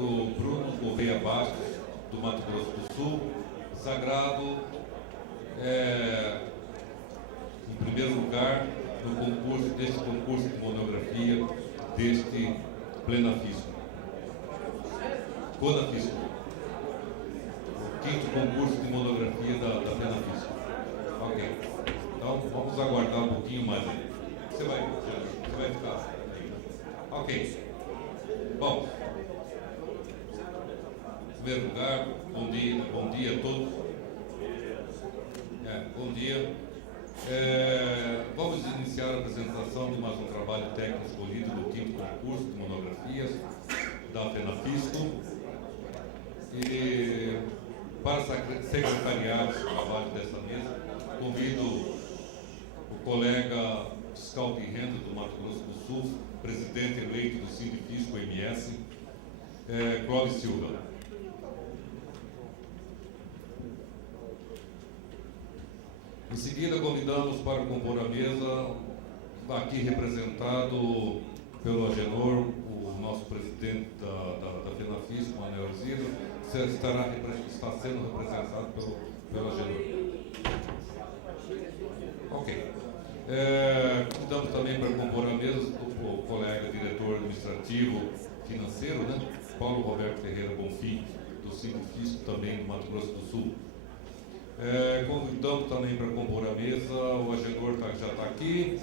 do Bruno Gouveia Bastos, do Mato Grosso do Sul, sagrado em primeiro lugar deste concurso de monografia, deste Plenafisco. Conafisco. O quinto concurso de monografia da Plenafisco. Ok. Então, vamos aguardar um pouquinho mais aí. Você vai ficar. Ok. Bom, em primeiro lugar, bom dia a todos. Bom dia. Vamos iniciar a apresentação de mais um trabalho técnico escolhido do quinto concurso de monografias da Plenafisco. E para secretariar esse trabalho dessa mesa, convido o colega fiscal de renda do Mato Grosso do Sul, presidente eleito do Sindifisco MS, Clóvis Silva. Em seguida, convidamos para compor a mesa, aqui representado pelo Agenor, o nosso presidente da Plenafisco, Manuel Zillo, está sendo representado pelo Agenor. Ok. Convidamos também para compor a mesa o colega diretor administrativo financeiro, né? Paulo Roberto Ferreira Bonfim, do Sindifisco também do Mato Grosso do Sul. Convidamos também para compor a mesa o Agenor, que já está aqui.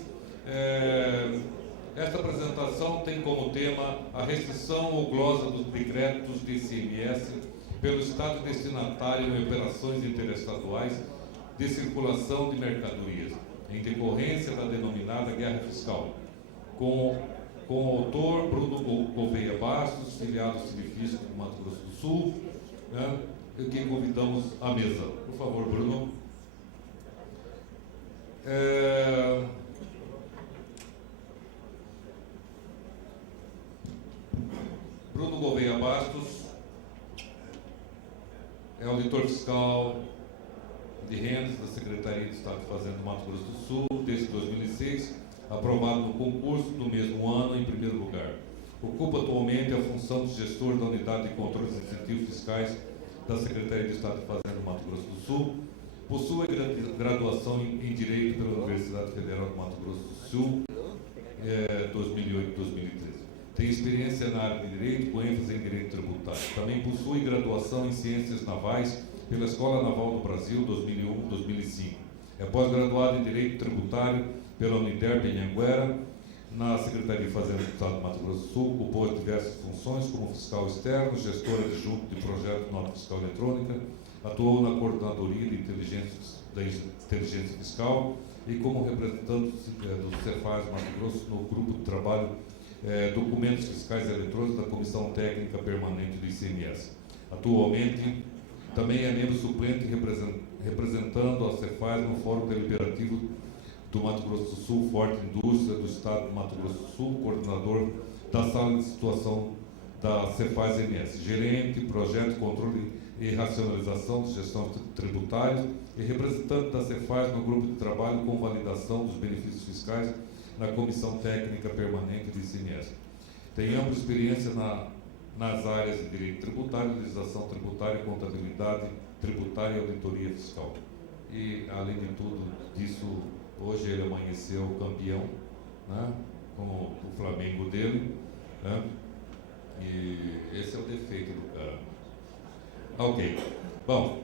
Esta apresentação tem como tema a restrição ou glosa dos decretos de ICMS pelo Estado destinatário em operações interestaduais de circulação de mercadorias, em decorrência da denominada guerra fiscal, com o autor Bruno Gouveia Bastos, filiado ao Sindifisco do Mato Grosso do Sul, né, que convidamos à mesa. Por favor, Bruno. Bruno Gouveia Bastos é auditor fiscal de rendas da Secretaria de Estado de Fazenda do Mato Grosso do Sul desde 2006, aprovado no concurso do mesmo ano em primeiro lugar. Ocupa atualmente a função de gestor da Unidade de Controle de Incentivos Fiscais da Secretaria de Estado de Fazenda do Mato Grosso do Sul. Possui graduação em Direito pela Universidade Federal do Mato Grosso do Sul, 2008-2013. Tem experiência na área de Direito, com ênfase em Direito Tributário. Também possui graduação em Ciências Navais pela Escola Naval do Brasil, 2001-2005. É pós-graduado em Direito Tributário pela Uniderp em Anhanguera, na Secretaria de Fazenda do Estado do Mato Grosso do Sul. Ocupou diversas funções como fiscal externo, gestor adjunto de projeto de nota fiscal eletrônica, atuou na coordenadoria de inteligência fiscal e como representante do Cefaz Mato Grosso no grupo de trabalho Documentos Fiscais Eletrônicos da Comissão Técnica Permanente do ICMS. Atualmente, também é membro suplente representando a Cefaz no Fórum Deliberativo do Mato Grosso do Sul, Forte Indústria do Estado do Mato Grosso do Sul, coordenador da Sala de Situação da Cefaz MS, gerente, projeto, controle e racionalização de gestão tributária e representante da Cefaz no grupo de trabalho com validação dos benefícios fiscais na Comissão Técnica Permanente do ICMS. Tem ampla experiência nas áreas de direito tributário, legislação tributária, contabilidade tributária e auditoria fiscal. E, além de tudo disso, hoje ele amanheceu campeão, né, com o Flamengo dele, né, e esse é o defeito do cara. Ok. Bom,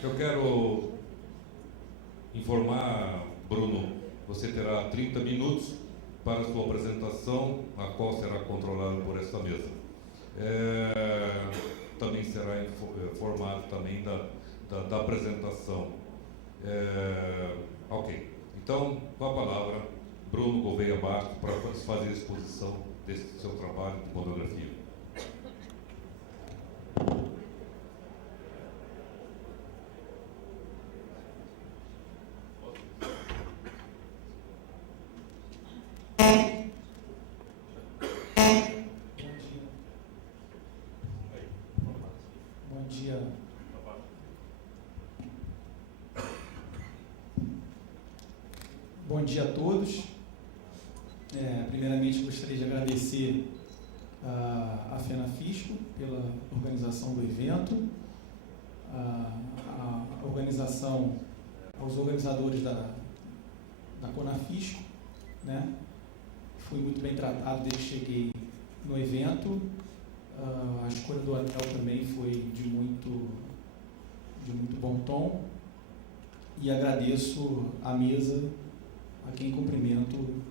eu quero informar, Bruno, você terá 30 minutos para a sua apresentação, a qual será controlada por esta mesa. Também será informado também da apresentação. Ok. Então, com a palavra, Bruno Gouveia Bastos, para fazer a exposição desse seu trabalho de monografia. Bom dia. Bom dia a todos. Primeiramente, gostaria de agradecer a FENAFISCO pela organização do evento, a organização, aos organizadores da CONAFISCO, né? Fui muito bem tratado desde que cheguei no evento. A escolha do hotel também foi de muito bom tom, e agradeço à mesa, a quem cumprimento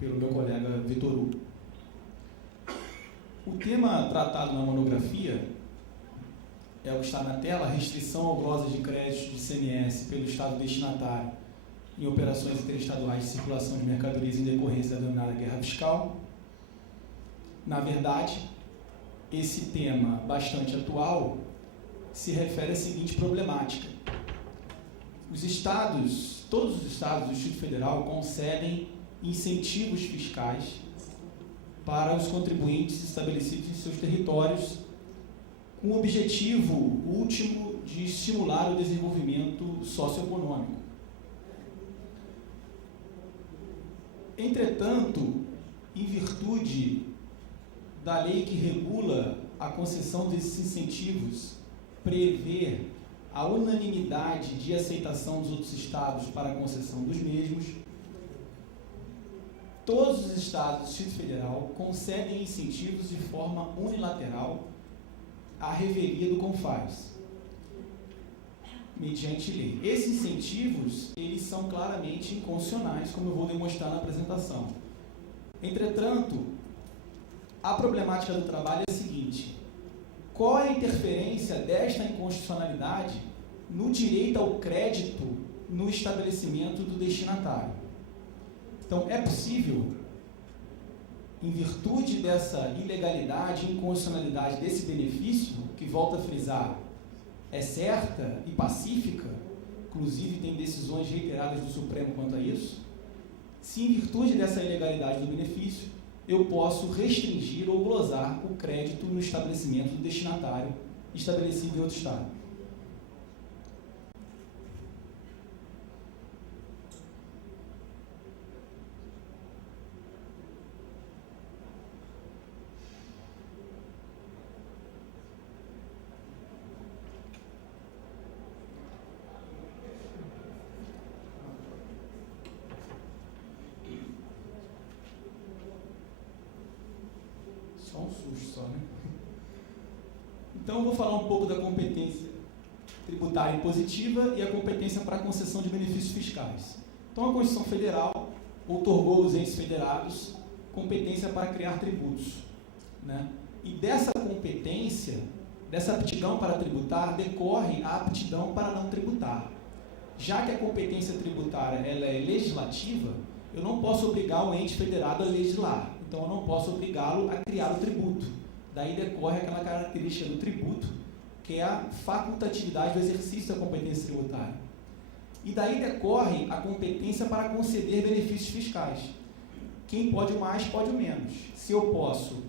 pelo meu colega Vitor Hugo. O tema tratado na monografia é o que está na tela: restrição ao glosa de crédito de ICMS pelo Estado destinatário em operações interestaduais de circulação de mercadorias em decorrência da denominada guerra fiscal. Na verdade, esse tema bastante atual se refere à seguinte problemática: todos os estados do Distrito Federal concedem incentivos fiscais para os contribuintes estabelecidos em seus territórios, com o objetivo último de estimular o desenvolvimento socioeconômico. Entretanto, em virtude da lei que regula a concessão desses incentivos, prevê a unanimidade de aceitação dos outros estados para a concessão dos mesmos, todos os estados do Distrito Federal concedem incentivos de forma unilateral à revelia do CONFAS, mediante lei. Esses incentivos, eles são claramente inconstitucionais, como eu vou demonstrar na apresentação. Entretanto, a problemática do trabalho é a seguinte: qual é a interferência desta inconstitucionalidade no direito ao crédito no estabelecimento do destinatário? Então, é possível, em virtude dessa ilegalidade e inconstitucionalidade desse benefício, que, volto a frisar, é certa e pacífica, inclusive tem decisões reiteradas do Supremo quanto a isso, se em virtude dessa ilegalidade do benefício, eu posso restringir ou glosar o crédito no estabelecimento do destinatário estabelecido em outro estado. Só um susto só, né? Então, eu vou falar um pouco da competência tributária impositiva e a competência para a concessão de benefícios fiscais. Então, a Constituição Federal outorgou aos entes federados competência para criar tributos, né? E dessa competência, dessa aptidão para tributar, decorre a aptidão para não tributar. Já que a competência tributária ela é legislativa, eu não posso obrigar o ente federado a legislar. Então, eu não posso obrigá-lo a criar o tributo. Daí decorre aquela característica do tributo, que é a facultatividade do exercício da competência tributária. E daí decorre a competência para conceder benefícios fiscais. Quem pode o mais, pode o menos. Se eu posso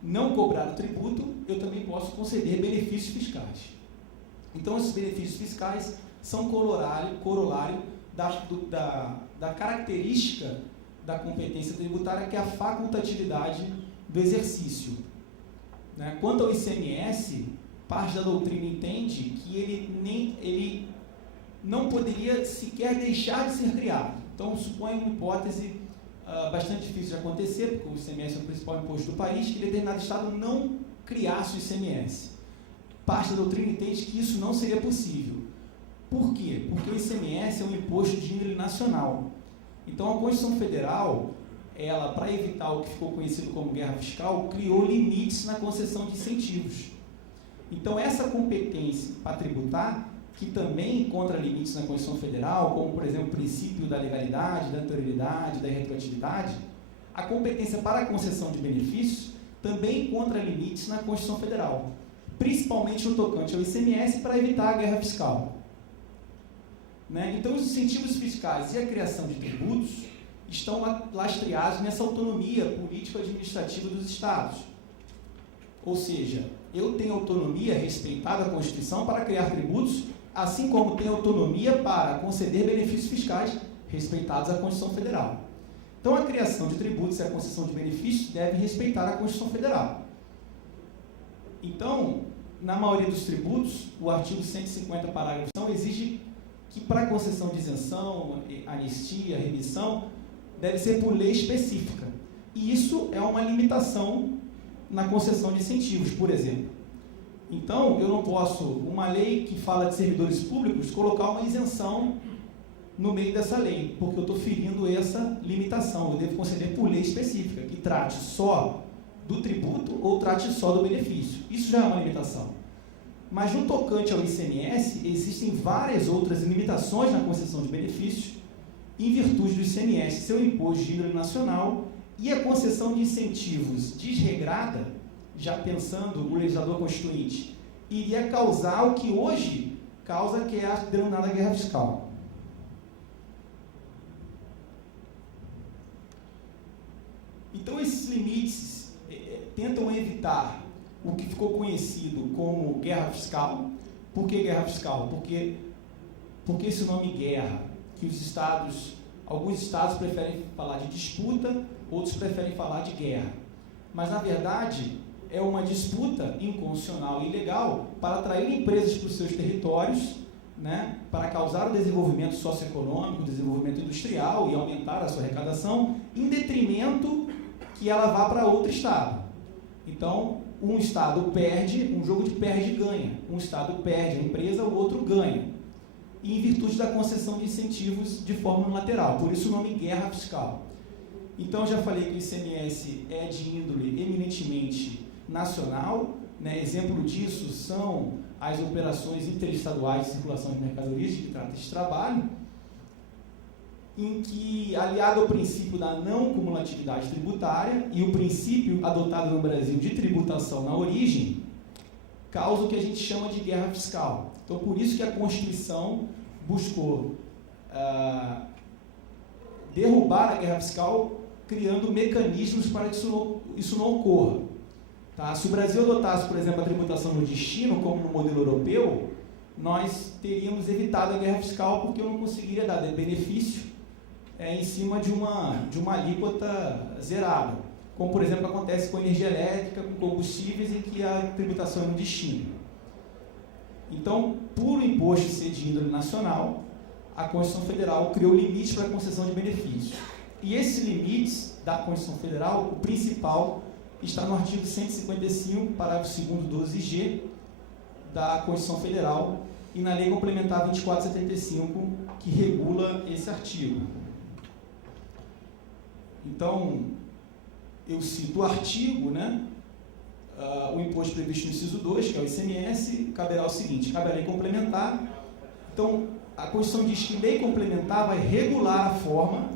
não cobrar o tributo, eu também posso conceder benefícios fiscais. Então, esses benefícios fiscais são corolário da característica da competência tributária, que é a facultatividade do exercício. Né? Quanto ao ICMS, parte da doutrina entende que ele não poderia sequer deixar de ser criado. Então, supõe uma hipótese bastante difícil de acontecer, porque o ICMS é o principal imposto do país, que determinado estado não criasse o ICMS. Parte da doutrina entende que isso não seria possível. Por quê? Porque o ICMS é um imposto de índole nacional. Então, a Constituição Federal, ela, para evitar o que ficou conhecido como guerra fiscal, criou limites na concessão de incentivos. Então, essa competência para tributar, que também encontra limites na Constituição Federal, como, por exemplo, o princípio da legalidade, da anterioridade, da retroatividade, a competência para a concessão de benefícios também encontra limites na Constituição Federal, principalmente no tocante ao ICMS, para evitar a guerra fiscal. Né? Então, os incentivos fiscais e a criação de tributos estão lastreados nessa autonomia político-administrativa dos estados. Ou seja, eu tenho autonomia, respeitada a Constituição, para criar tributos, assim como tenho autonomia para conceder benefícios fiscais, respeitados a Constituição Federal. Então, a criação de tributos e a concessão de benefícios deve respeitar a Constituição Federal. Então, na maioria dos tributos, o artigo 150, parágrafo 1, exige que para a concessão de isenção, anistia, remissão, deve ser por lei específica. E isso é uma limitação na concessão de incentivos, por exemplo. Então, eu não posso, uma lei que fala de servidores públicos, colocar uma isenção no meio dessa lei, porque eu estou ferindo essa limitação. Eu devo conceder por lei específica, que trate só do tributo ou trate só do benefício. Isso já é uma limitação. Mas no tocante ao ICMS, existem várias outras limitações na concessão de benefícios, em virtude do ICMS ser um imposto de índole nacional, e a concessão de incentivos desregrada, já pensando o legislador constituinte, iria causar o que hoje causa, que é a denominada guerra fiscal. Então, esses limites tentam evitar o que ficou conhecido como guerra fiscal. Por que guerra fiscal? Porque esse nome guerra, que alguns estados preferem falar de disputa, outros preferem falar de guerra. Mas, na verdade, é uma disputa inconstitucional e ilegal para atrair empresas para os seus territórios, né, para causar o desenvolvimento socioeconômico, o desenvolvimento industrial e aumentar a sua arrecadação, em detrimento que ela vá para outro estado. Então, um estado perde, um jogo de perde e ganha. Um estado perde a empresa, o outro ganha. E em virtude da concessão de incentivos de forma unilateral. Por isso o nome guerra fiscal. Então, já falei que o ICMS é de índole eminentemente nacional, né? Exemplo disso são as operações interestaduais de circulação de mercadorias, que trata de trabalho, em que, aliado ao princípio da não cumulatividade tributária e o princípio adotado no Brasil de tributação na origem, causa o que a gente chama de guerra fiscal. Então, por isso que a Constituição buscou derrubar a guerra fiscal, criando mecanismos para que isso não ocorra. Tá? Se o Brasil adotasse, por exemplo, a tributação no destino, como no modelo europeu, nós teríamos evitado a guerra fiscal, porque eu não conseguiria dar benefício em cima de uma alíquota zerada, como, por exemplo, acontece com energia elétrica, com combustíveis, em que a tributação é no destino. Então, por o imposto ser de índole nacional, a Constituição Federal criou limites para a concessão de benefícios. E esses limites da Constituição Federal, o principal, está no artigo 155, parágrafo 2º, 12G, da Constituição Federal, e na Lei Complementar 2475, que regula esse artigo. Então, eu cito o artigo, né? O imposto previsto no inciso 2, que é o ICMS, caberá o seguinte: cabe a lei complementar. Então, a Constituição diz que lei complementar vai regular a forma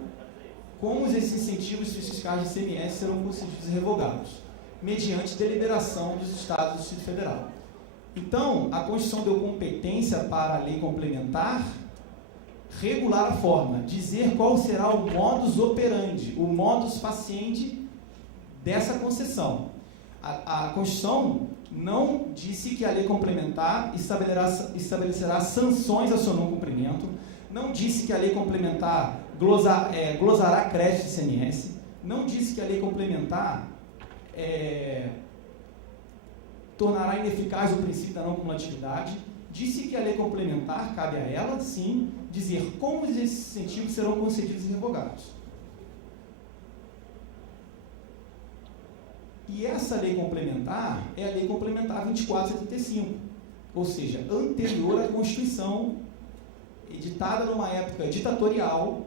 como esses incentivos fiscais de ICMS serão concedidos e revogados, mediante deliberação dos Estados do Distrito Federal. Então, a Constituição deu competência para a lei complementar regular a forma, dizer qual será o modus operandi, o modus faciente dessa concessão. A Constituição não disse que a lei complementar estabelecerá sanções ao seu não cumprimento, não disse que a lei complementar glosará crédito de ICMS, não disse que a lei complementar tornará ineficaz o princípio da não cumulatividade, disse que a lei complementar cabe a ela, sim, dizer como esses incentivos serão concedidos e revogados. E essa lei complementar é a Lei Complementar 2475, ou seja, anterior à Constituição, editada numa época ditatorial,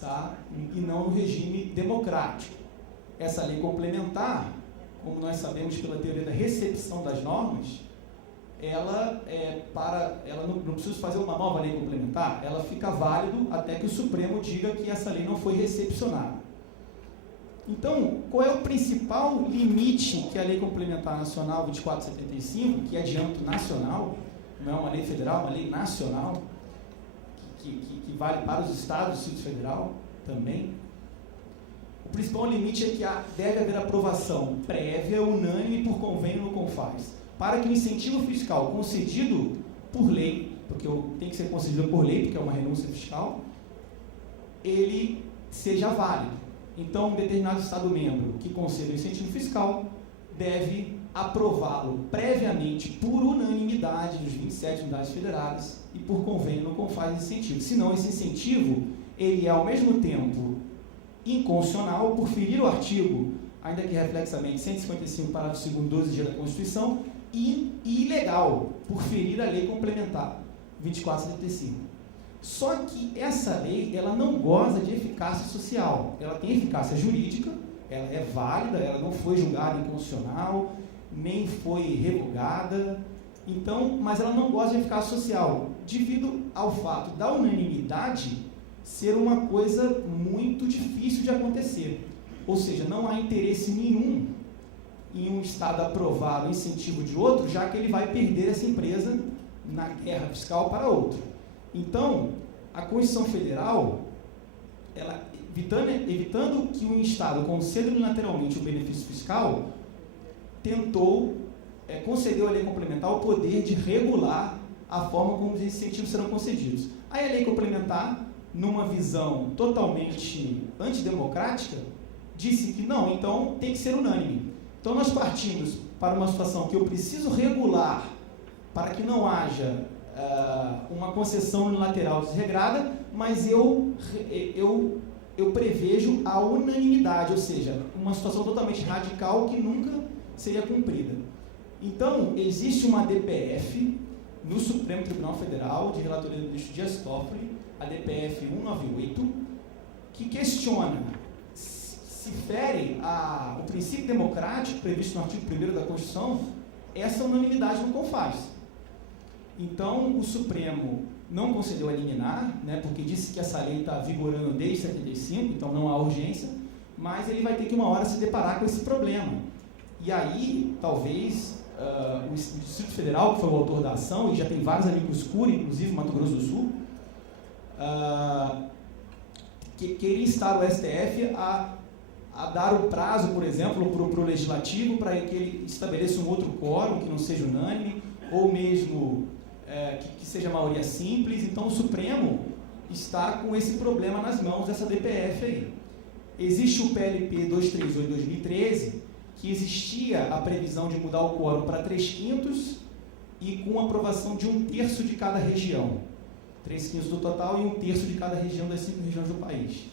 tá? E não no regime democrático. Essa lei complementar, como nós sabemos pela teoria da recepção das normas, ela não precisa fazer uma nova lei complementar, ela fica válido até que o Supremo diga que essa lei não foi recepcionada. Então, qual é o principal limite que a Lei Complementar Nacional 2475, que é de âmbito nacional, não é uma lei federal, é uma lei nacional, que vale para os estados do Distrito Federal também? O principal limite é que deve haver aprovação prévia, unânime, por convênio no CONFAS, para que o incentivo fiscal concedido por lei, porque tem que ser concedido por lei, porque é uma renúncia fiscal, ele seja válido. Então, um determinado Estado-membro que conceda o incentivo fiscal deve aprová-lo previamente por unanimidade dos 27 unidades federadas e por convênio no CONFAS esse incentivo. Senão, esse incentivo ele é, ao mesmo tempo, inconstitucional por ferir o artigo, ainda que reflexamente, 155, parágrafo 2º, 12G da Constituição, e ilegal por ferir a lei complementar 2475. Só que essa lei, ela não goza de eficácia social. Ela tem eficácia jurídica, ela é válida, ela não foi julgada inconstitucional, nem foi revogada, então, mas ela não goza de eficácia social, devido ao fato da unanimidade ser uma coisa muito difícil de acontecer. Ou seja, não há interesse nenhum em um Estado aprovar o incentivo de outro, já que ele vai perder essa empresa na guerra fiscal para outro. Então, a Constituição Federal, ela, evitando que um Estado conceda unilateralmente o benefício fiscal, concedeu à lei complementar o poder de regular a forma como os incentivos serão concedidos. Aí a lei complementar, numa visão totalmente antidemocrática, disse que não, então tem que ser unânime. Então nós partimos para uma situação que eu preciso regular para que não haja uma concessão unilateral desregrada, mas eu prevejo a unanimidade, ou seja, uma situação totalmente radical que nunca seria cumprida. Então, existe uma DPF no Supremo Tribunal Federal, de relatoria do ministro Dias Toffoli, a DPF 198, que questiona se fere o princípio democrático previsto no artigo 1º da Constituição, essa unanimidade no CONFAS. Então, o Supremo não concedeu a liminar, né, porque disse que essa lei está vigorando desde 75, então não há urgência, mas ele vai ter que uma hora se deparar com esse problema. E aí, talvez, o Distrito Federal, que foi o autor da ação, e já tem vários amigos CURA, inclusive Mato Grosso do Sul, que queria instar o STF a dar o prazo, por exemplo, para o Legislativo, para que ele estabeleça um outro quórum que não seja unânime, ou mesmo que seja maioria simples. Então, o Supremo está com esse problema nas mãos dessa DPF aí. Existe o PLP 238/2013, que existia a previsão de mudar o quórum para 3/5 e com aprovação de 1/3 de cada região. 3/5 do total e 1/3 de cada região das 5 regiões do país.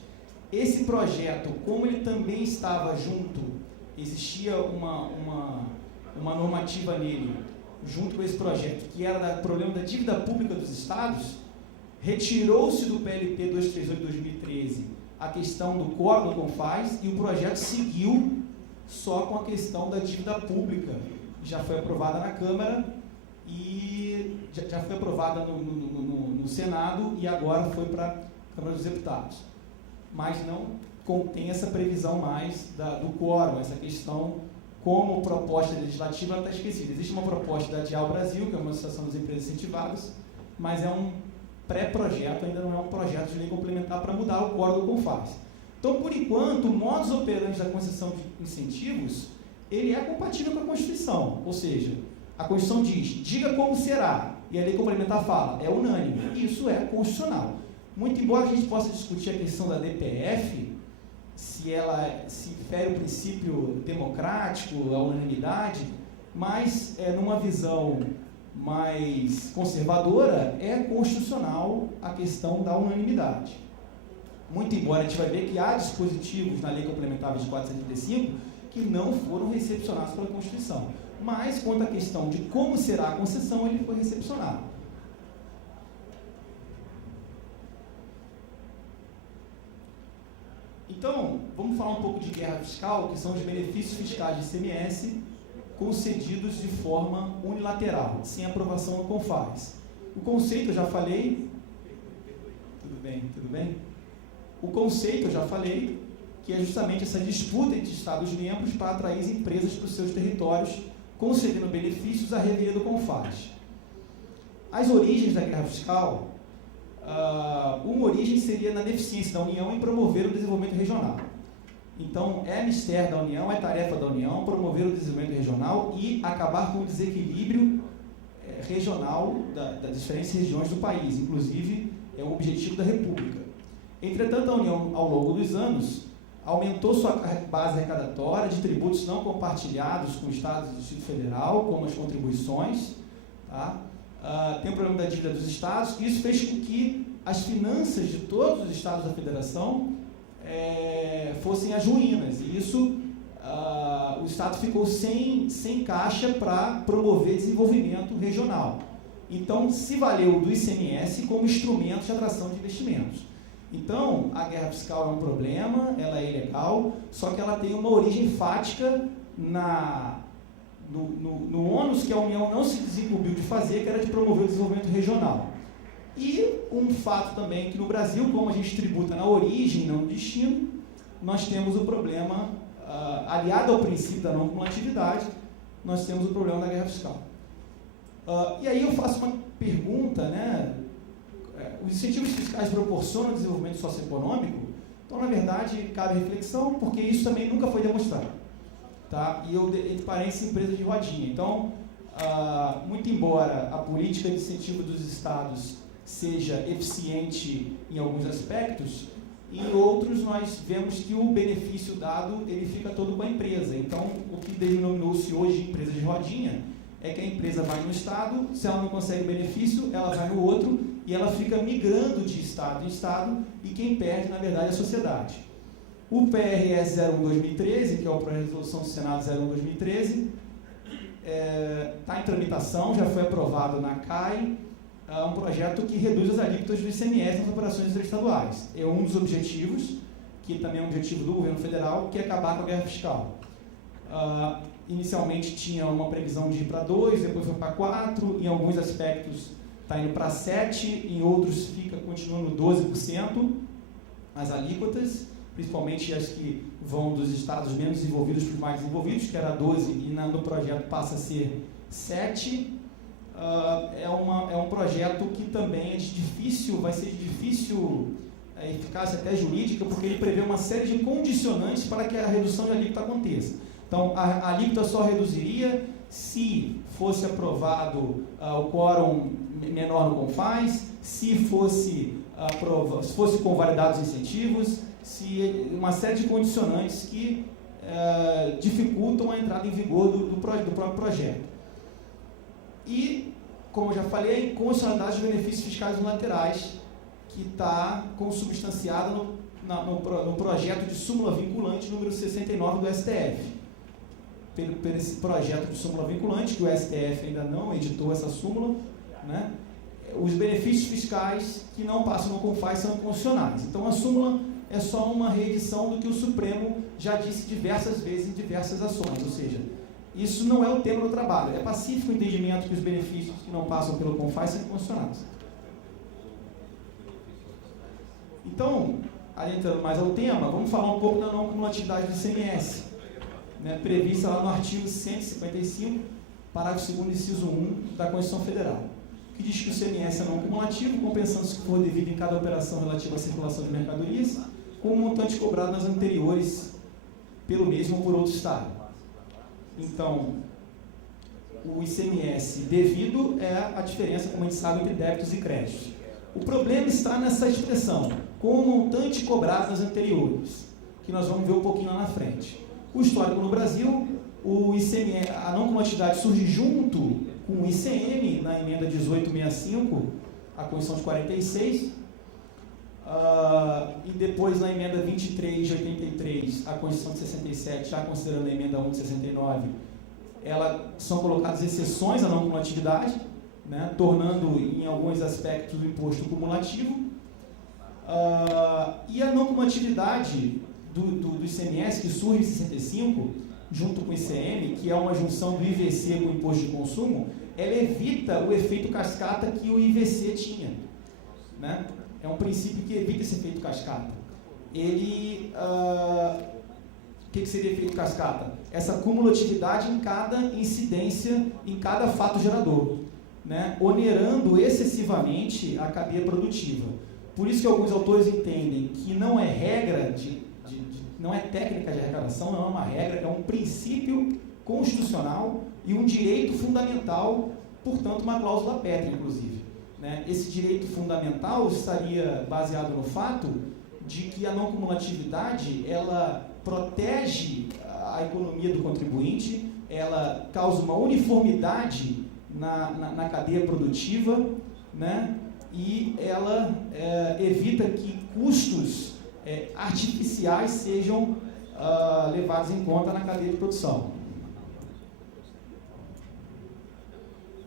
Esse projeto, como ele também estava junto, existia uma normativa nele, junto com esse projeto, que era o problema da dívida pública dos estados, retirou-se do PLP 238/2013 a questão do quórum do CONFAS e o projeto seguiu só com a questão da dívida pública. Já foi aprovada na Câmara e já foi aprovada no Senado e agora foi para a Câmara dos Deputados. Mas não contém essa previsão mais do quórum, essa questão como proposta legislativa está esquecida. Existe uma proposta da Dial Brasil, que é uma associação das empresas incentivadas, mas é um pré-projeto, ainda não é um projeto de lei complementar para mudar o quórum do CONFAS. Então, por enquanto, o modus operandi da concessão de incentivos, ele é compatível com a Constituição, ou seja, a Constituição diga como será, e a lei complementar fala, é unânime. Isso é constitucional. Muito embora a gente possa discutir a questão da DPF, se fere o princípio democrático, a unanimidade, mas numa visão mais conservadora, é constitucional a questão da unanimidade. Muito embora a gente vai ver que há dispositivos na Lei Complementar 2475 que não foram recepcionados pela Constituição. Mas, quanto à questão de como será a concessão, ele foi recepcionado. Então, vamos falar um pouco de guerra fiscal, que são os benefícios fiscais de ICMS concedidos de forma unilateral, sem aprovação do CONFAS. O conceito eu já falei. Tudo bem? O conceito eu já falei, que é justamente essa disputa entre Estados-membros para atrair empresas para os seus territórios, concedendo benefícios à revelia do CONFAS. As origens da guerra fiscal, uma origem seria na deficiência da União em promover o desenvolvimento regional. Então, é mistério da União, é tarefa da União promover o desenvolvimento regional e acabar com o desequilíbrio regional das diferentes regiões do país, inclusive é o objetivo da República. Entretanto, a União, ao longo dos anos, aumentou sua base arrecadatória de tributos não compartilhados com estados e Distrito Federal, como as contribuições, tá? Tem o problema da dívida dos estados, e isso fez com que as finanças de todos os estados da federação fossem às ruínas, e isso, o estado ficou sem caixa para promover desenvolvimento regional. Então, se valeu do ICMS como instrumento de atração de investimentos. Então, a guerra fiscal é um problema, ela é ilegal, só que ela tem uma origem fática no ônus que a União não se desincumbiu de fazer, que era de promover o desenvolvimento regional. E um fato também que no Brasil, como a gente tributa na origem, não no destino, nós temos o problema, aliado ao princípio da não cumulatividade, nós temos o problema da guerra fiscal. E aí eu faço uma pergunta, né? Os incentivos fiscais proporcionam o desenvolvimento socioeconômico? Então, na verdade, cabe reflexão, porque isso também nunca foi demonstrado. Tá? E eu, entre parênteses, empresa de rodinha. Então, muito embora a política de incentivo dos estados seja eficiente em alguns aspectos, em outros nós vemos que o benefício dado ele fica todo com a empresa. Então, o que denominou-se hoje de empresa de rodinha é que a empresa vai no estado, se ela não consegue benefício, ela vai no outro e ela fica migrando de estado em estado, e quem perde, na verdade, é a sociedade. O PRS 01/2013, que é o Projeto de Resolução do Senado 01/2013, está em tramitação, já foi aprovado na CAI, um projeto que reduz as alíquotas do ICMS nas operações interestaduais. É um dos objetivos, que também é um objetivo do governo federal, que é acabar com a guerra fiscal. Inicialmente tinha uma previsão de ir para 2, depois foi para 4, em alguns aspectos está indo para 7, em outros continua no 12% as alíquotas, principalmente as que vão dos estados menos desenvolvidos para os mais desenvolvidos, que era 12 e no projeto passa a ser 7. É um projeto que também vai ser de difícil eficácia até jurídica, porque ele prevê uma série de condicionantes para que a redução de alíquota aconteça. Então, a alíquota só reduziria se fosse aprovado o quórum menor no CONFAS, se fosse convalidados os incentivos, uma série de condicionantes que dificultam a entrada em vigor do próprio projeto. E, como eu já falei, a inconstitucionalidade dos benefícios fiscais unilaterais, que está consubstanciada no projeto de súmula vinculante número 69 do STF. Por esse projeto de súmula vinculante, que o STF ainda não editou essa súmula, né? Os benefícios fiscais que não passam no CONFAS são inconstitucionais. Então, a súmula é só uma reedição do que o Supremo já disse diversas vezes em diversas ações, ou seja, isso não é o tema do trabalho. É pacífico o entendimento que os benefícios que não passam pelo CONFAS são inconstitucionais. Então, adentrando mais ao tema, vamos falar um pouco da não cumulatividade do ICMS, né, prevista lá no artigo 155, parágrafo 2º, inciso 1 da Constituição Federal, que diz que o ICMS é não cumulativo, compensando o que for devido em cada operação relativa à circulação de mercadorias, com o montante cobrado nas anteriores pelo mesmo ou por outro estado. Então, o ICMS devido é a diferença, como a gente sabe, entre débitos e créditos. O problema está nessa expressão, com o montante cobrado nas anteriores, que nós vamos ver um pouquinho lá na frente. O histórico no Brasil, o ICMS, a não cumulatividade surge junto com o ICM, na emenda 1865, a Constituição de 46, e depois na emenda 23 de 83, a Constituição de 67, já considerando a emenda 1 de 69, são colocadas exceções à não cumulatividade, né, tornando em alguns aspectos o imposto cumulativo, e a não cumulatividade do ICMS, que surge em 65, junto com o ICM, que é uma junção do IVC com o imposto de consumo, ela evita o efeito cascata que o IVC tinha, né? É um princípio que evita esse efeito cascata. O que seria efeito cascata? Essa cumulatividade em cada incidência, em cada fato gerador, né? Onerando excessivamente a cadeia produtiva. Por isso que alguns autores entendem que não é regra não é técnica de arrecadação, não é uma regra, é um princípio constitucional e um direito fundamental, portanto, uma cláusula pétrea, inclusive. Né? Esse direito fundamental estaria baseado no fato de que a não cumulatividade, ela protege a economia do contribuinte, ela causa uma uniformidade na cadeia produtiva, né? E ela evita que custos artificiais sejam levados em conta na cadeia de produção.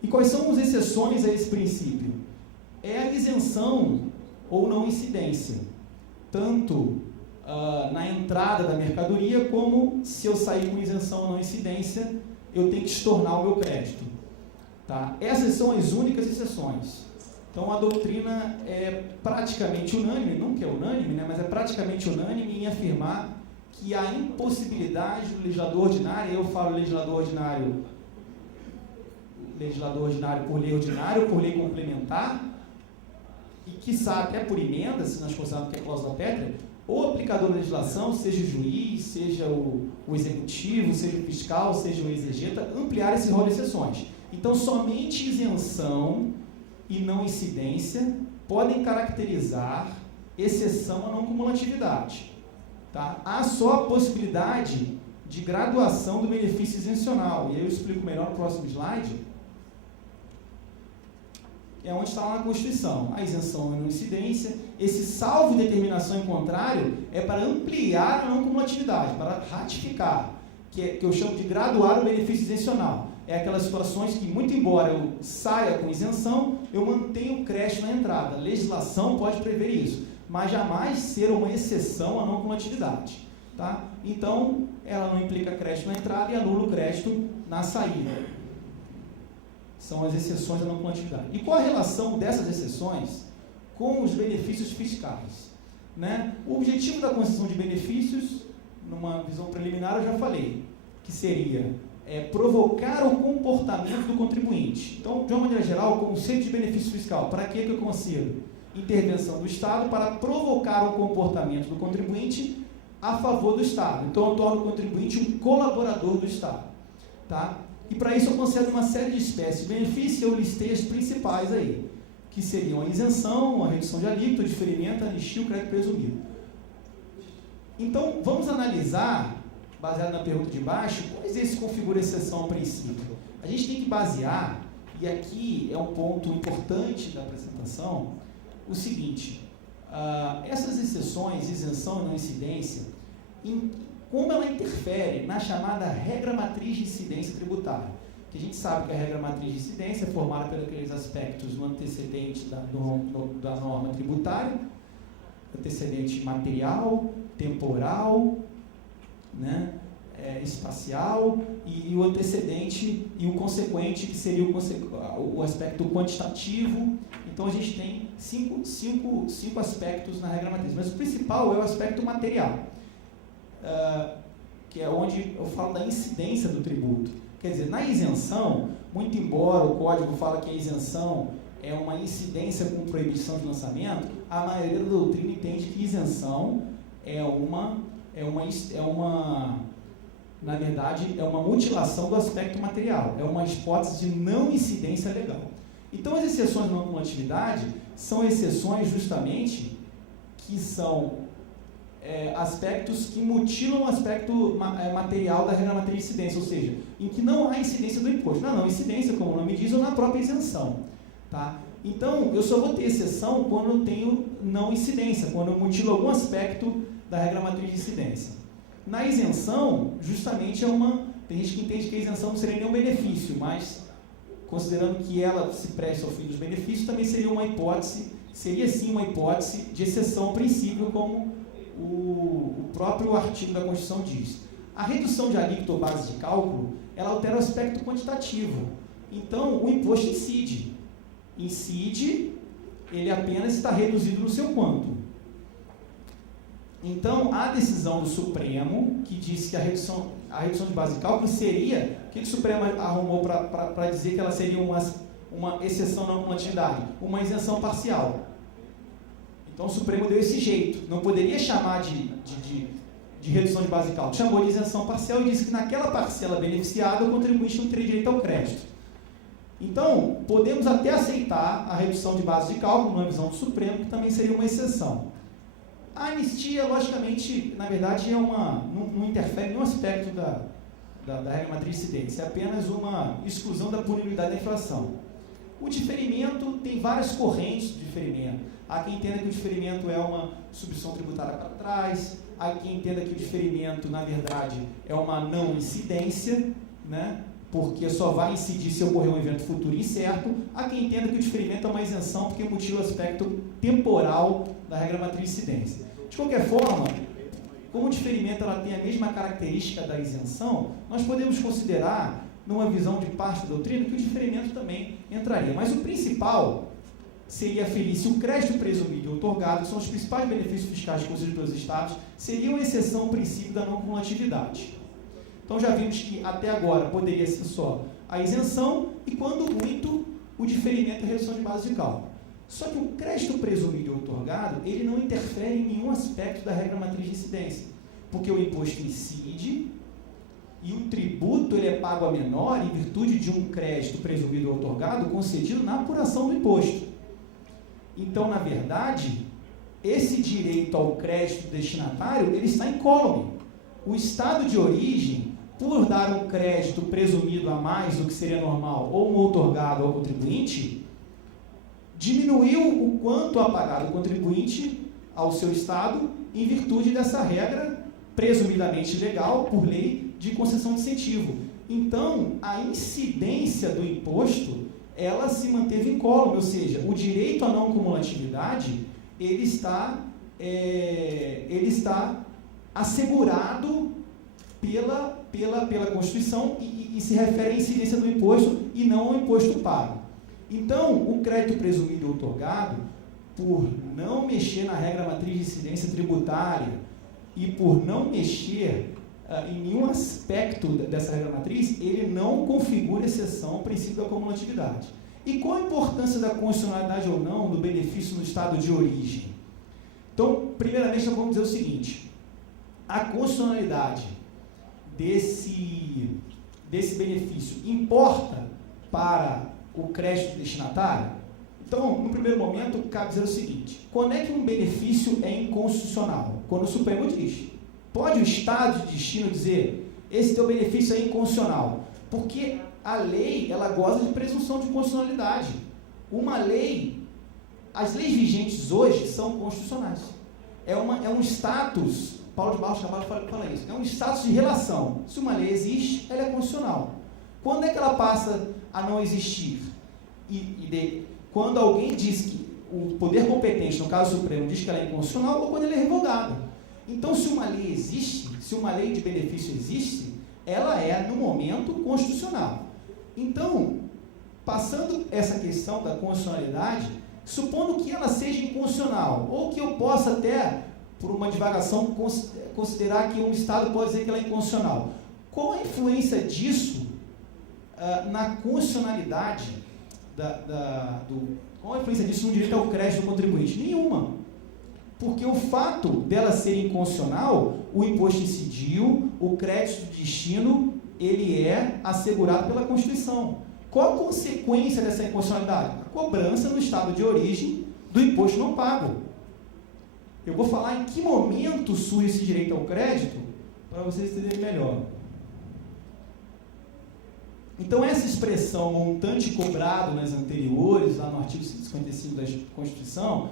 E quais são as exceções a esse princípio? É a isenção ou não incidência, tanto na entrada da mercadoria, como se eu sair com isenção ou não incidência, eu tenho que estornar o meu crédito. Tá? Essas são as únicas exceções. Então, a doutrina é praticamente unânime, não que é unânime, né, mas é praticamente unânime em afirmar que a impossibilidade do legislador ordinário, eu falo legislador ordinário por lei complementar, e quiçá até por emenda, se nós considerarmos que é cláusula pétrea, o aplicador da legislação, seja o juiz, seja o executivo, seja o fiscal, seja o exegeta, ampliar esse rol de exceções. Então, somente isenção e não incidência podem caracterizar exceção à não cumulatividade. Tá? Há só a possibilidade de graduação do benefício isencional, e aí eu explico melhor no próximo slide, é onde está lá na Constituição, a isenção e não incidência. Esse salvo determinação em contrário é para ampliar a não cumulatividade, para ratificar, que eu chamo de graduar o benefício isencional. É aquelas situações que, muito embora eu saia com isenção, eu mantenho o crédito na entrada. A legislação pode prever isso, mas jamais ser uma exceção à não cumulatividade. Tá? Então, ela não implica crédito na entrada e anula o crédito na saída. São as exceções à não cumulatividade. E qual a relação dessas exceções com os benefícios fiscais? Né? O objetivo da concessão de benefícios, numa visão preliminar, eu já falei, que seria provocar o comportamento do contribuinte. Então, de uma maneira geral, o conceito de benefício fiscal, para que eu consigo? Intervenção do Estado para provocar o comportamento do contribuinte a favor do Estado. Então, eu torno o contribuinte um colaborador do Estado. Tá? E para isso eu concedo uma série de espécies de benefícios, eu listei as principais aí, que seriam a isenção, a redução de alíquota, o diferimento, a anistia e o crédito presumido. Então, vamos analisar, baseado na pergunta de baixo, quais vezes se configura exceção ao princípio. A gente tem que basear, e aqui é um ponto importante da apresentação, o seguinte, essas exceções, isenção e não incidência, como ela interfere na chamada regra matriz de incidência tributária. Que a gente sabe que a regra matriz de incidência é formada por aqueles aspectos no antecedente da norma tributária, antecedente material, temporal, né, espacial, e o antecedente e o consequente, que seria o aspecto quantitativo. Então, a gente tem cinco aspectos na regra matriz, mas o principal é o aspecto material. Que é onde eu falo da incidência do tributo. Quer dizer, na isenção, muito embora o código fala que a isenção é uma incidência com proibição de lançamento, a maioria da doutrina entende que isenção na verdade, é uma mutilação do aspecto material, é uma hipótese de não incidência legal. Então, as exceções de não cumulatividade são exceções justamente que são aspectos que mutilam o aspecto material da regra matriz de incidência, ou seja, em que não há incidência do imposto. Na não incidência, como o nome diz, ou na própria isenção. Tá? Então, eu só vou ter exceção quando eu tenho não incidência, quando eu mutilo algum aspecto da regra matriz de incidência. Na isenção, justamente tem gente que entende que a isenção não seria nenhum benefício, mas, considerando que ela se presta ao fim dos benefícios, também seria sim uma hipótese de exceção ao princípio, como o próprio artigo da Constituição diz. A redução de alíquota ou base de cálculo, ela altera o aspecto quantitativo. Então, o imposto incide. Ele apenas está reduzido no seu quanto. Então, a decisão do Supremo, que disse que a redução de base de cálculo seria... O que o Supremo arrumou para dizer que ela seria uma exceção na cumulatividade? Uma isenção parcial. Então, o Supremo deu esse jeito. Não poderia chamar de redução de base de cálculo. Chamou de isenção parcial e disse que naquela parcela beneficiada o contribuinte não teria direito ao crédito. Então, podemos até aceitar a redução de base de cálculo, na visão do Supremo, que também seria uma exceção. A anistia, logicamente, na verdade, não interfere em nenhum aspecto da regra matriz de incidência, é apenas uma exclusão da punibilidade da infração. O diferimento tem várias correntes de diferimento. Há quem entenda que o diferimento é uma substituição tributária para trás, há quem entenda que o diferimento, na verdade, é uma não incidência, né? Porque só vai incidir se ocorrer um evento futuro incerto. Há quem entenda que o diferimento é uma isenção porque mutila o aspecto temporal da regra matriz de incidência. De qualquer forma, como o diferimento ela tem a mesma característica da isenção, nós podemos considerar, numa visão de parte da doutrina, que o diferimento também entraria. Mas o principal seria aferir se o crédito presumido e outorgado, que são os principais benefícios fiscais concedidos pelos Estados, seriam exceção ao princípio da não cumulatividade. Então já vimos que até agora poderia ser só a isenção e, quando muito, o diferimento e redução de base de cálculo. Só que o crédito presumido e outorgado, ele não interfere em nenhum aspecto da regra matriz de incidência, porque o imposto incide e o tributo ele é pago a menor em virtude de um crédito presumido ou outorgado concedido na apuração do imposto. Então, na verdade, esse direito ao crédito destinatário, ele está incólume. O estado de origem, por dar um crédito presumido a mais do que seria normal, ou um outorgado ao contribuinte, diminuiu o quanto a pagar o contribuinte ao seu estado em virtude dessa regra presumidamente legal, por lei, de concessão de incentivo. Então, a incidência do imposto, ela se manteve incólume, ou seja, o direito à não cumulatividade, ele está assegurado pela Constituição e se refere à incidência do imposto e não ao imposto pago. Então, o crédito presumido e outorgado, por não mexer na regra matriz de incidência tributária e por não mexer em nenhum aspecto dessa regra matriz, ele não configura exceção ao princípio da cumulatividade. E qual a importância da constitucionalidade ou não do benefício no estado de origem? Então, primeiramente, nós vamos dizer o seguinte: a constitucionalidade desse benefício importa para o crédito destinatário? Então, no primeiro momento, cabe dizer o seguinte: quando é que um benefício é inconstitucional? Quando o Supremo diz. Pode o Estado de destino dizer, esse teu benefício é inconstitucional? Porque a lei, ela goza de presunção de constitucionalidade. Uma lei, as leis vigentes hoje são constitucionais. É um status, Paulo de Barros Carvalho fala isso, é um status de relação. Se uma lei existe, ela é constitucional. Quando é que ela passa a não existir? Quando alguém diz que o poder competente, no caso Supremo, diz que ela é inconstitucional, ou quando ela é revogada. Então, se uma lei existe, se uma lei de benefício existe, ela é, no momento, constitucional. Então, passando essa questão da constitucionalidade, supondo que ela seja inconstitucional, ou que eu possa até, por uma divagação, considerar que um Estado pode dizer que ela é inconstitucional, qual a influência disso na constitucionalidade qual a influência disso no direito ao crédito do contribuinte? Nenhuma. Porque o fato dela ser inconstitucional, o imposto incidiu, o crédito de destino, ele é assegurado pela Constituição. Qual a consequência dessa inconstitucionalidade? A cobrança no estado de origem do imposto não pago. Eu vou falar em que momento surge esse direito ao crédito, para vocês entenderem melhor. Então, essa expressão montante cobrado nas anteriores, lá no artigo 155 da Constituição,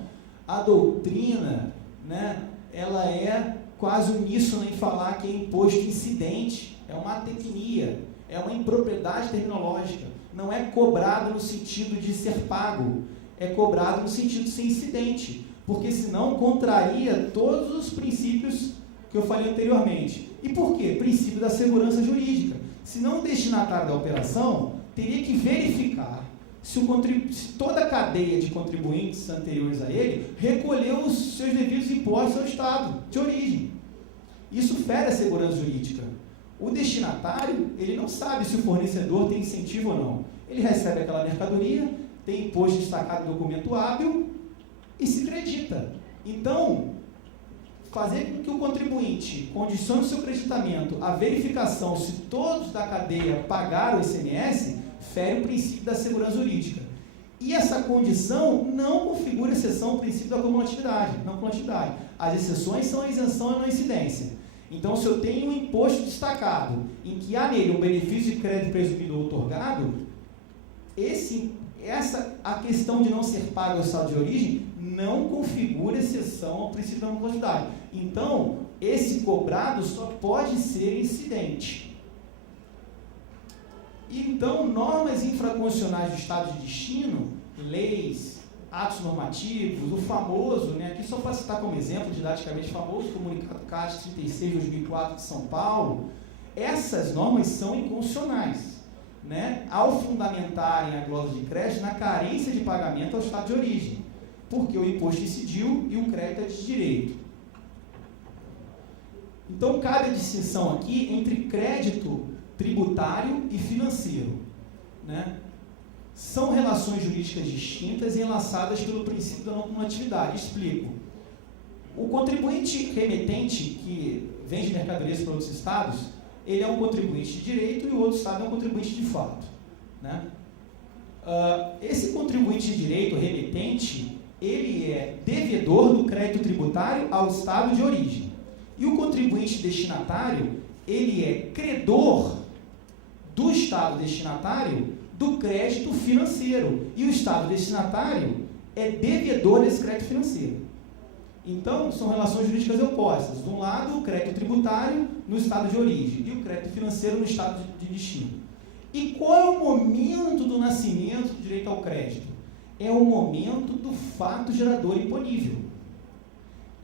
a doutrina, né, ela é quase uníssona em falar que é imposto incidente, é uma atecnia, é uma impropriedade terminológica, não é cobrado no sentido de ser pago, é cobrado no sentido de ser incidente, porque senão contraria todos os princípios que eu falei anteriormente. E por quê? Princípio da segurança jurídica. Senão o destinatário da operação teria que verificar se toda a cadeia de contribuintes anteriores a ele recolheu os seus devidos impostos ao Estado de origem. Isso fere a segurança jurídica. O destinatário, ele não sabe se o fornecedor tem incentivo ou não. Ele recebe aquela mercadoria, tem imposto destacado no documento hábil e se acredita. Então, fazer com que o contribuinte condicione o seu creditamento à verificação se todos da cadeia pagaram o ICMS, fere o princípio da segurança jurídica. E essa condição não configura exceção ao princípio da cumulatividade. Não cumulatividade. As exceções são a isenção e a não incidência. Então, se eu tenho um imposto destacado, em que há nele um benefício de crédito presumido ou outorgado, a questão de não ser pago ao estado de origem não configura exceção ao princípio da não coletividade. Então, esse cobrado só pode ser incidente. Então, normas infraconstitucionais do estado de destino, leis, atos normativos, o famoso, aqui só para citar como exemplo, didaticamente famoso, comunicado CAT 36 de 2004 de São Paulo, essas normas são inconstitucionais, ao fundamentarem a glosa de crédito na carência de pagamento ao estado de origem, porque o imposto incidiu e o crédito é de direito. Então, cabe a distinção aqui entre crédito tributário e financeiro, São relações jurídicas distintas e enlaçadas pelo princípio da não cumulatividade. Explico. O contribuinte remetente, que vende mercadorias para outros estados, ele é um contribuinte de direito e o outro estado é um contribuinte de fato. Esse contribuinte de direito remetente, ele é devedor do crédito tributário ao estado de origem. E o contribuinte destinatário, ele é credor do estado destinatário do crédito financeiro. E o estado destinatário é devedor desse crédito financeiro. Então, são relações jurídicas opostas. De um lado, o crédito tributário no estado de origem e o crédito financeiro no estado de destino. E qual é o momento do nascimento do direito ao crédito? É o momento do fato gerador imponível.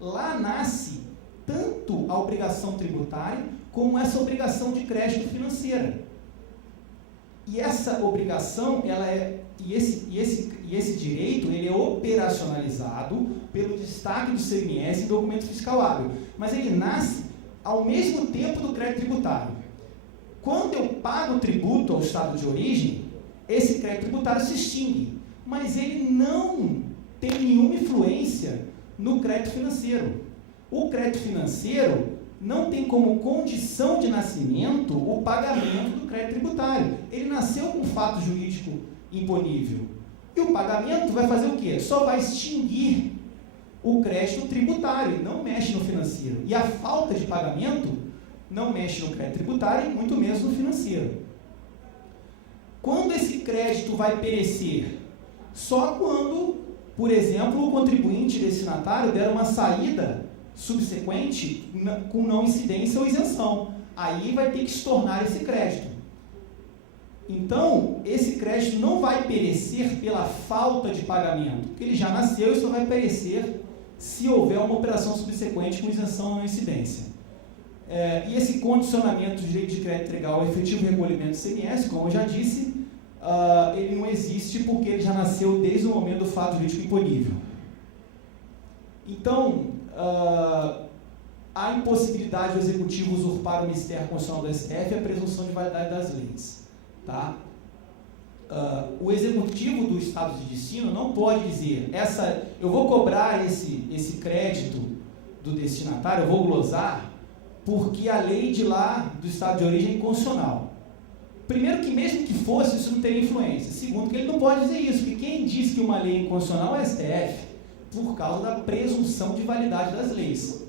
Lá nasce tanto a obrigação tributária como essa obrigação de crédito financeira. E essa obrigação, esse direito, ele é operacionalizado pelo destaque do CMS em documento fiscal hábil. Mas ele nasce ao mesmo tempo do crédito tributário. Quando eu pago o tributo ao estado de origem, esse crédito tributário se extingue. Mas ele não tem nenhuma influência no crédito financeiro. O crédito financeiro não tem como condição de nascimento o pagamento do crédito tributário. Ele nasceu com fato jurídico imponível. E o pagamento vai fazer o quê? Só vai extinguir o crédito tributário, não mexe no financeiro. E a falta de pagamento não mexe no crédito tributário e muito menos no financeiro. Quando esse crédito vai perecer? Só quando, por exemplo, o contribuinte destinatário der uma saída subsequente com não incidência ou isenção. Aí vai ter que estornar esse crédito. Então, esse crédito não vai perecer pela falta de pagamento, porque ele já nasceu e só vai perecer se houver uma operação subsequente com isenção ou não incidência. E esse condicionamento do direito de crédito legal ao efetivo recolhimento do CMS, como eu já disse, ele não existe porque ele já nasceu desde o momento do fato jurídico imponível. Então, a impossibilidade do executivo usurpar o mistério constitucional do STF é a presunção de validade das leis. Tá? O executivo do estado de destino não pode dizer, eu vou cobrar esse crédito do destinatário, eu vou glosar, porque a lei de lá do estado de origem é inconstitucional. Primeiro que mesmo que fosse, isso não teria influência. Segundo que ele não pode dizer isso, porque quem diz que uma lei é inconstitucional é o STF, por causa da presunção de validade das leis.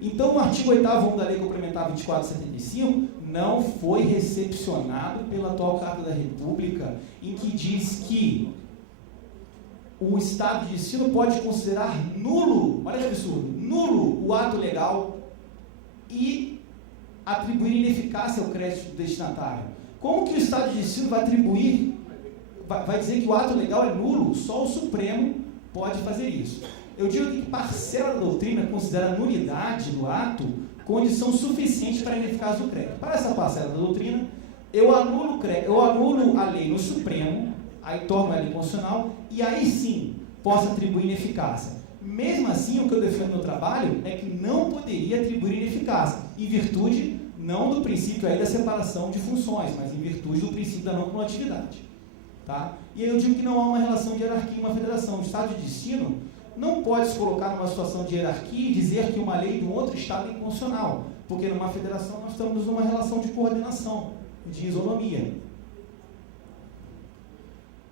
Então, o artigo 8º da Lei Complementar 2475 não foi recepcionado pela atual Carta da República, em que diz que o Estado de destino pode considerar nulo, olha que absurdo, nulo o ato legal e atribuir ineficácia ao crédito do destinatário. Como que o Estado de destino vai atribuir, vai dizer que o ato legal é nulo? Só o Supremo pode fazer isso. Eu digo que parcela da doutrina considera a nulidade do ato condição suficiente para a ineficácia do crédito. Para essa parcela da doutrina, eu anulo a lei no Supremo, aí torno ela inconstitucional, e aí sim posso atribuir ineficácia. Mesmo assim, o que eu defendo no trabalho é que não poderia atribuir ineficácia, em virtude não do princípio aí da separação de funções, mas em virtude do princípio da não cumulatividade. Tá? E aí eu digo que não há uma relação de hierarquia em uma federação. O Estado de destino não pode se colocar numa situação de hierarquia e dizer que uma lei de um outro Estado é inconstitucional, porque numa federação nós estamos numa relação de coordenação, de isonomia.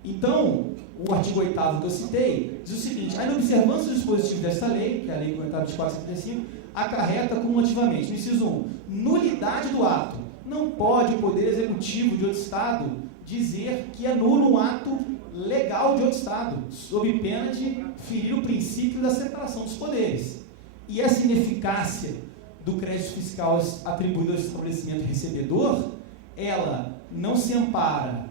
Então, o artigo 8º que eu citei diz o seguinte: a inobservância dos dispositivos desta lei, que é a Lei Complementar 2475, acarreta cumulativamente, no inciso 1, nulidade do ato. Não pode o Poder Executivo de outro Estado dizer que anula um ato legal de outro Estado, sob pena de ferir o princípio da separação dos poderes. E essa ineficácia do crédito fiscal atribuído ao estabelecimento recebedor, ela não se ampara,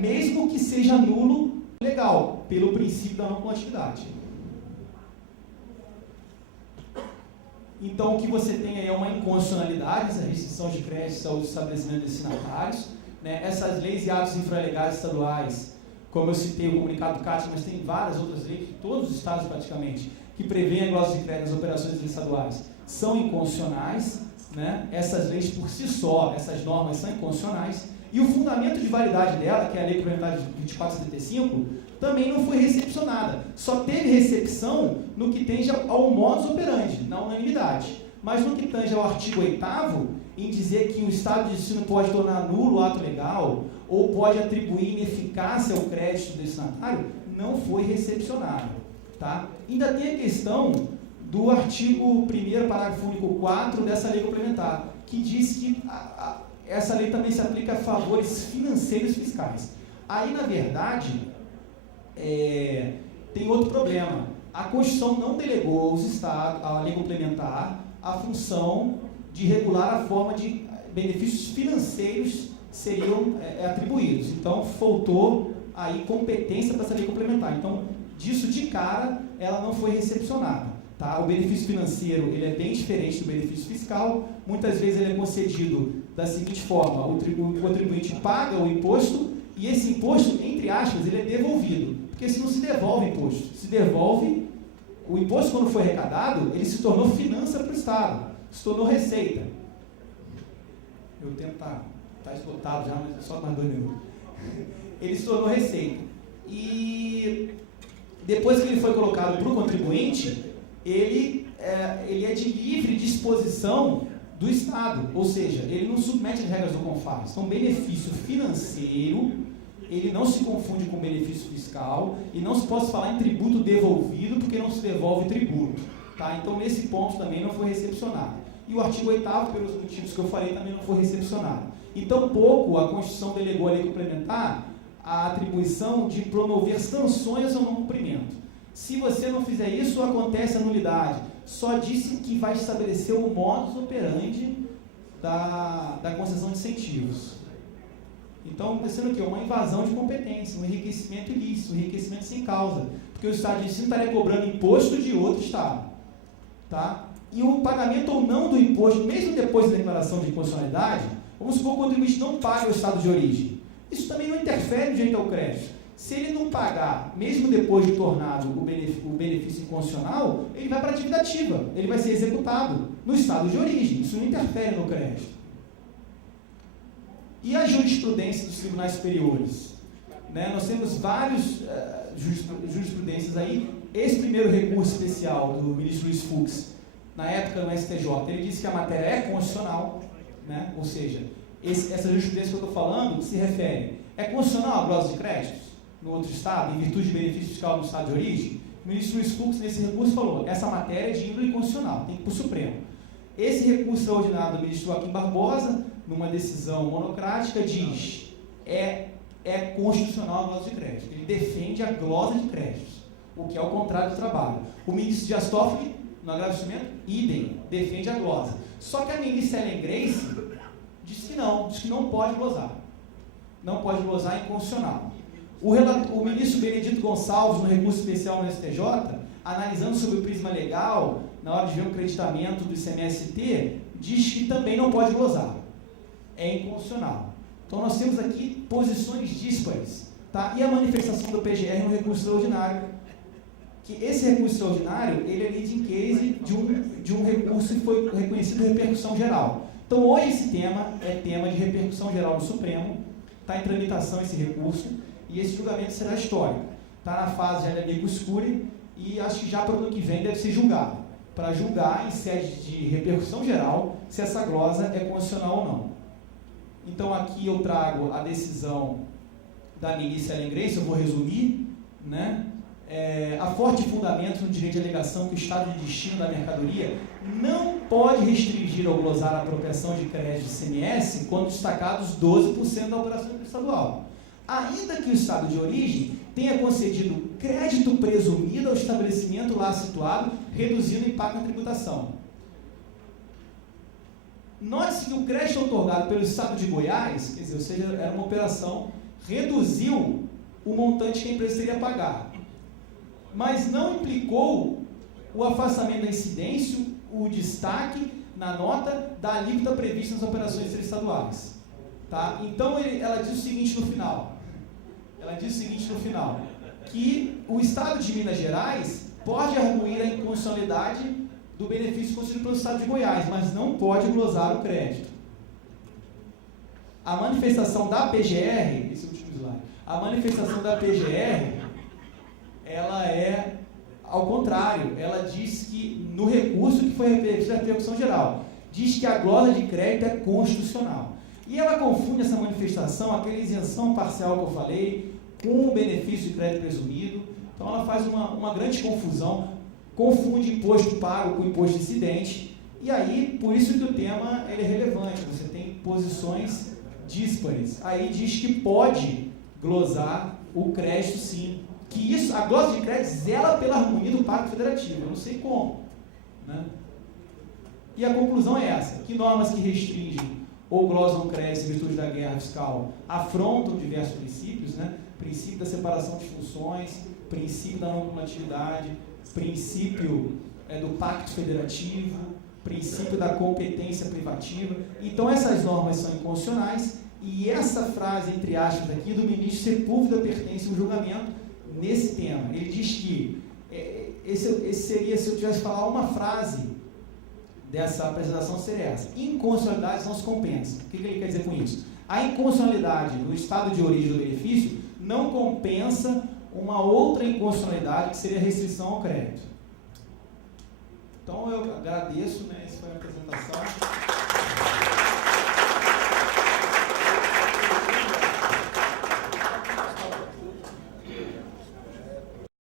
mesmo que seja nulo legal, pelo princípio da não coletividade. Então, o que você tem aí é uma inconstitucionalidade, essa restrição de crédito aos estabelecimentos destinatários, né? Essas leis e atos infralegais estaduais, como eu citei o comunicado do CAT, mas tem várias outras leis, de todos os estados praticamente, que prevêem a glosa de crédito nas operações estaduais, são inconstitucionais, né? Essas leis por si só, essas normas são inconstitucionais, e o fundamento de validade dela, que é a Lei Complementar 2475, também não foi recepcionada. Só teve recepção no que tange ao modus operandi, na unanimidade. Mas no que tange ao artigo 8º, em dizer que o Estado de destino pode tornar nulo o ato legal, ou pode atribuir ineficácia ao crédito destinatário, não foi recepcionado. Tá? Ainda tem a questão do artigo 1º, parágrafo único 4 dessa lei complementar, que diz que essa lei também se aplica a favores financeiros fiscais. Aí, na verdade, tem outro problema. A Constituição não delegou aos Estados, à lei complementar, a função de regular a forma de benefícios financeiros seriam atribuídos. Então, faltou aí competência para essa lei complementar. Então, disso de cara, ela não foi recepcionada. Tá? O benefício financeiro ele é bem diferente do benefício fiscal. Muitas vezes ele é concedido da seguinte forma: o contribuinte paga o imposto e esse imposto, entre aspas, ele é devolvido. Porque se não se devolve o imposto, se devolve o imposto quando foi arrecadado, ele se tornou finança para o Estado, se tornou receita. Eu tento está esgotado já, mas só mais 2 minutos. Ele se tornou receita. E depois que ele foi colocado para o contribuinte, ele é de livre disposição do Estado, ou seja, ele não submete as regras do CONFAS. Então, benefício financeiro, ele não se confunde com benefício fiscal, e não se pode falar em tributo devolvido, porque não se devolve tributo. Tá? Então, nesse ponto também não foi recepcionado. E o artigo 8º, pelos motivos que eu falei, também não foi recepcionado. E tampouco a Constituição delegou à lei complementar a atribuição de promover sanções ao não cumprimento. Se você não fizer isso, acontece a nulidade. Só disse que vai estabelecer o modus operandi da concessão de incentivos. Então, sendo o quê? Uma invasão de competência, um enriquecimento ilícito, um enriquecimento sem causa. Porque o Estado de ensino estaria cobrando imposto de outro Estado. Tá? E o pagamento ou não do imposto, mesmo depois da declaração de inconstitucionalidade, vamos supor que o contribuinte não paga o Estado de origem. Isso também não interfere no direito ao crédito. Se ele não pagar, mesmo depois de tornado o benefício inconstitucional, ele vai para a dívida ativa, ele vai ser executado no Estado de origem. Isso não interfere no crédito. E a jurisprudência dos tribunais superiores? Né? Nós temos vários jurisprudências aí. Esse primeiro recurso especial do ministro Luiz Fux, na época no STJ, ele disse que a matéria é constitucional, né? Ou seja, essa jurisprudência que eu estou falando se refere, é constitucional a glosa de créditos no outro Estado, em virtude de benefício fiscal no Estado de origem? O ministro Luiz Fux, nesse recurso, falou, essa matéria é de índole constitucional, tem que ir para o Supremo. Esse recurso extraordinário do ministro Joaquim Barbosa, numa decisão monocrática, diz, é constitucional a glosa de crédito. Ele defende a glosa de créditos, o que é o contrário do trabalho. O ministro Dias Toffoli, no agravamento, idem, defende a glosa. Só que a ministra Ellen Grace diz que não pode glosar. Não pode glosar, é inconstitucional. O ministro Benedito Gonçalves, no recurso especial no STJ, analisando sobre o prisma legal, na hora de ver o creditamento do ICMS-T, diz que também não pode glosar. É inconstitucional. Então, nós temos aqui posições díspares. Tá? E a manifestação do PGR no recurso extraordinário, que esse recurso extraordinário, ele é leading case de um recurso que foi reconhecido de repercussão geral. Então, hoje esse tema é tema de repercussão geral no Supremo, está em tramitação esse recurso, e esse julgamento será histórico. Está na fase já de amicus curiae, e acho que já para o ano que vem deve ser julgado, para julgar em sede de repercussão geral se essa glosa é constitucional ou não. Então, aqui eu trago a decisão da ministra Ellen Grace, eu vou resumir, né? Há forte fundamento no direito de alegação que o estado de destino da mercadoria não pode restringir ou glosar a apropriação de crédito de ICMS quando destacados 12% da operação estadual, ainda que o estado de origem tenha concedido crédito presumido ao estabelecimento lá situado, reduzindo o impacto na tributação. Note-se que o crédito otorgado pelo estado de Goiás, quer dizer, ou seja, era uma operação, reduziu o montante que a empresa teria a pagar, mas não implicou o afastamento da incidência, o destaque na nota da alíquota prevista nas operações interestaduais. Tá? Então, ela diz o seguinte no final, que o Estado de Minas Gerais pode arguir a inconstitucionalidade do benefício concedido pelo Estado de Goiás, mas não pode glosar o crédito. A manifestação da PGR, esse é o último slide, a manifestação da PGR, ela é ao contrário, ela diz que no recurso que foi referido à repercussão geral, diz que a glosa de crédito é constitucional. E ela confunde essa manifestação, aquela isenção parcial que eu falei, com o benefício de crédito presumido. Então ela faz uma grande confusão, confunde imposto pago com imposto incidente, e aí, por isso que o tema ele é relevante, você tem posições díspares. Aí diz que pode glosar o crédito sim, que isso, a glosa de crédito zela pela harmonia do Pacto Federativo, eu não sei como, né? E a conclusão é essa, que normas que restringem ou glosam crédito em virtude da guerra fiscal afrontam diversos princípios, né? Princípio da separação de funções, princípio da não cumulatividade, princípio do Pacto Federativo, princípio da competência privativa. Então essas normas são inconstitucionais e essa frase, entre aspas, aqui do ministro Sepúlveda pertence ao julgamento nesse tema. Ele diz que, esse seria, se eu tivesse que falar uma frase dessa apresentação, seria essa: inconstitucionalidades não se compensam. O que ele quer dizer com isso? A inconstitucionalidade no estado de origem do benefício não compensa uma outra inconstitucionalidade que seria a restrição ao crédito. Então eu agradeço, né? Essa foi a apresentação.